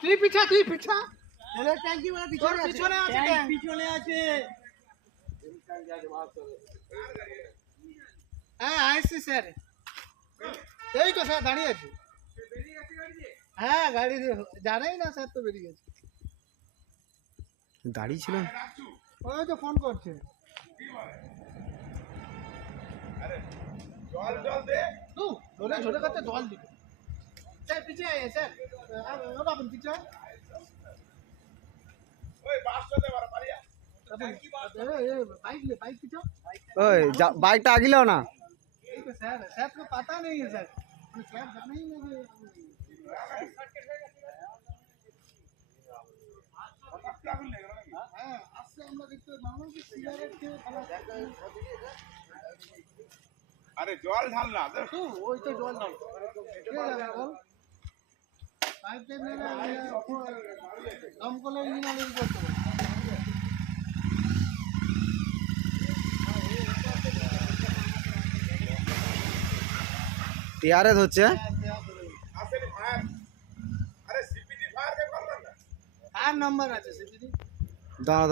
তুই পিছা এলে ট্যাঙ্কি মানে পিছনে আছে ট্যাঙ্ক পিছনে আছে। হ্যাঁ আসছি স্যার এই তো স্যার দাঁড়িয়ে আছে হ্যাঁ গাড়ি জানাই না স্যার তো বেরিয়ে গেছে দাঁড়িয়ে ছিল ওই তো ফোন করছে ধরে ছোট কাছে জল দিবে স্যার পিছিয়ে আয় স্যার আপনি পিছিয়ে बाइक पीछे ওই বাইকটা আগিলেও না सर सर को पता नहीं है सर सर जाना ही नहीं हाँ आपसे हम लोग देखते मानो कि सिगरेट के अरे जल ढालना तो वही तो जल डाल ये लगा जल पाइप पे मेरा हमको ले इंजन वाले को টিআরএস হচ্ছে अरे सीपीटी फायर के कर रहा है फायर नंबर আছে সিপিডি দাঁড়া